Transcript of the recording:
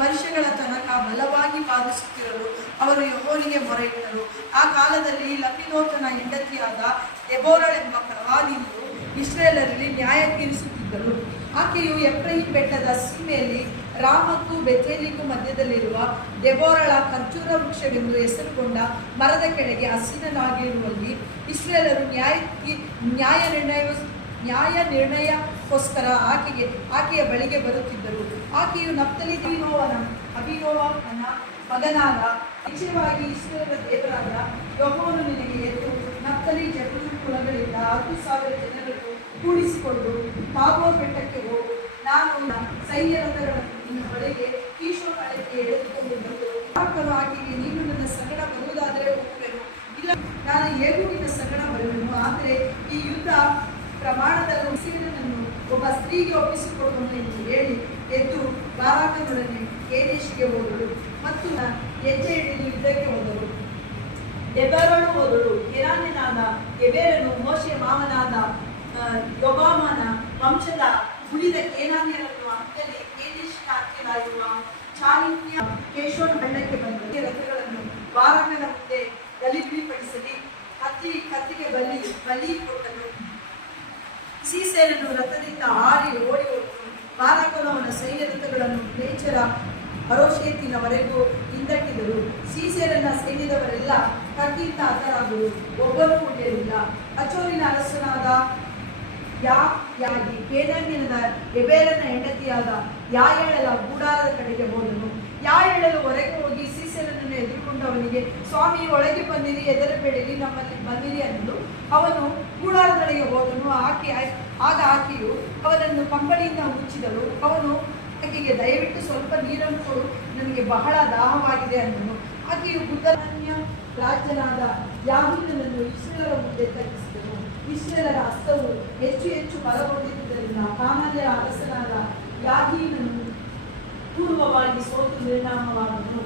ವರ್ಷಗಳ ತನಕ ಬಲವಾಗಿ ಬಾಧಿಸುತ್ತಿರಲು ಅವರು ಯೆಹೋವನಿಗೆ ಮೊರೆಯಿಟ್ಟರು. ಆ ಕಾಲದಲ್ಲಿ ಲಪಿದೋತನ ಹೆಂಡತಿಯಾದ ದೆಬೋರಳೆಂಬ ಪ್ರವಾದಿನಿಯು ಇಸ್ರಾಯೇಲರಲ್ಲಿ ನ್ಯಾಯ ತೀರಿಸುತ್ತಿದ್ದಳು. ಆಕೆಯು ಎಫ್ರೈಮ್ ಬೆಟ್ಟದ ಸೀಮೆಯಲ್ಲಿ ರಾಮ್ ಮತ್ತು ಬೆಥೇಲಿಗೂ ಮಧ್ಯದಲ್ಲಿರುವ ದೆಬೋರಳ ಖರ್ಜೂರ ವೃಕ್ಷವೆಂದು ಹೆಸರುಗೊಂಡ ಮರದ ಕೆಳಗೆ ಹಸಿನಾಗಿರುವಲ್ಲಿ ಇಸ್ರಾಯೇಲರು ನ್ಯಾಯ ನಿರ್ಣಯಕ್ಕೋಸ್ಕರ ಆಕೆಯ ಬಳಿಗೆ ಬರುತ್ತಿದ್ದರು. ಆಕೆಯು ನಫ್ತಲಿ ಅಭಿನೋವನ ಮಗನಾದ, ನಿಶ್ಚಯವಾಗಿ ಇಸ್ರಾಯೇಲರ ದೇವರಾದ ಯೆಹೋವನು ನಿನಗೆ ಎದ್ದು ನಫ್ತಲಿ ಜೆಬುಲೂನ್ ಕುಲಗಳಿಂದ 10,000 ಜನರನ್ನು ಕೂಡಿಸಿಕೊಂಡು ತಾಬೋರ್ ಬೆಟ್ಟಕ್ಕೆ ಹೋಗು. ನಾನು ಸೈನ್ಯ ರಥಗಳನ್ನು ನಿನ್ನ ಬಳಿಗೆ ಕೀಶೋನ್ ಹಳ್ಳಕ್ಕೆ ಎಳೆದುಕೊಂಡು ಬಂದು ಆಕೆಗೆ, ನೀನು ನನ್ನ ಸಂಗಡ ಬರುವುದಾದರೆ ಹೋಗುವೆನು, ಇಲ್ಲ ನಾನು ಹೇಗೂ ನಿನ್ನ ಸಂಗಡ ಬರುವೆನು. ಆದರೆ ಈ ಯುದ್ಧ ಪ್ರಮಾಣದಲ್ಲೂ ಇಸ್ರಾಯೇಲನನ್ನು ಒಬ್ಬ ಸ್ತ್ರೀಗೆ ಒಪ್ಪಿಸಿಕೊಡುವನು ಎಂದು ಹೇಳಿ ಎದ್ದು ಬಾರಾಕನೊಡನೆ ಕೇದೇಶಿಗೆ ಹೋದಳು ಮತ್ತು ಹೆಜ್ಜೆ ಹಿಡಿದು ಯುದ್ಧಕ್ಕೆ ಹೋದಳು. ದೆಬೋರಳು ಹೋದಳು. ಕೆರಾನ್ಯನಾದ ಎಬೇರನು ಮೋಶೆ ಮಾವನಾದ ಯೋಬಾಮನ ವಂಶದ ಉಳಿದ ಕೇನಾನ್ಯರನ್ನು ಹತ್ತಲಿ ಕೇದೇಶಿನ ಹತ್ತಿರಾಗಿರುವ ಚಾಲಿನ್ಯ ಕೇಶೋನ್ ಹಳ್ಳಕ್ಕೆ ಬಂದರು. ರಥಗಳನ್ನು ಬಾರಾಕನ ಮುಂದೆ ಗಲಿಬಿಲಿಪಡಿಸಲಿ ಕತ್ತಿಗೆ ಬಲಿ ಕೊಟ್ಟನು. ಸೀಸೇರನು ರಥದಿಂದ ಹಾರಿ ಓಡಿ ಹೋದನು. ಬಾರಾಕನು ಅವನ ಸೈನ್ಯ ರಥಗಳನ್ನು ಬೇಚರ ಅರೋಷೇತಿನವರೆಗೂ ಹಿಂದಟ್ಟಿದರು. ಸೀಸೇರನ ಸೈನ್ಯದವರೆಲ್ಲ ಕತ್ತಿಯಿಂದ ಹತರಾದರು, ಒಬ್ಬನೂ ಉಳಿಯಲಿಲ್ಲ. ಅಚೋರಿನ ಅರಸನಾದ ಕೇನಾನ್ಯನಾದ ಎಬೇರನ ಹೆಂಡತಿಯಾದ ಯಾಯೇಳಳ ಗುಡಾರದ ಕಡೆಗೆ ಹೋದನು. ಯಾಯೇಳಲು ಹೊರಗೆ ಹೋಗಿ ಸೀಸೇರನನ್ನು ಎದುರುಕೊಂಡು ಅವನಿಗೆ, ಸ್ವಾಮಿ, ಒಳಗೆ ಬಂದಿರಿ, ಹೆದರಬೇಡಿರಿ, ನಮ್ಮಲ್ಲಿ ಬಂದಿರಿ ಅನ್ನಲು ಅವನು ಗುಡಾರದೊಳಗೆ ಹೋದನು. ಆಗ ಆಕೆಯು ಅವನನ್ನು ಕಂಬಳಿಯಿಂದ ಮುಚ್ಚಿದಳು. ಅವನು ಆಕೆಗೆ, ದಯವಿಟ್ಟು ಸ್ವಲ್ಪ ನೀರನ್ನು ಕೊಡು, ನನಗೆ ಬಹಳ ದಾಹವಾಗಿದೆ ಅನ್ನನು. ಆಕೆಯು ಗುದರನ್ಯ ರಾಜ್ಯನಾದ ಯಾಹೀನನನ್ನು ಇಸ್ರಾಯೇಲರ ಮುಂದೆ ತಗ್ಗಿಸಿದನು. ಇಸ್ರಾಯೇಲರ ಹಸ್ತವು ಹೆಚ್ಚು ಬಲಗೊಂಡಿದ್ದರಿಂದ ಕಾನಾನ್ಯರ ಅರಸನಾದ ಯಾಹೀನನು ಪೂರ್ವವಾಗಿ ಸೋತು ನಿರ್ನಾಮವಾದನು.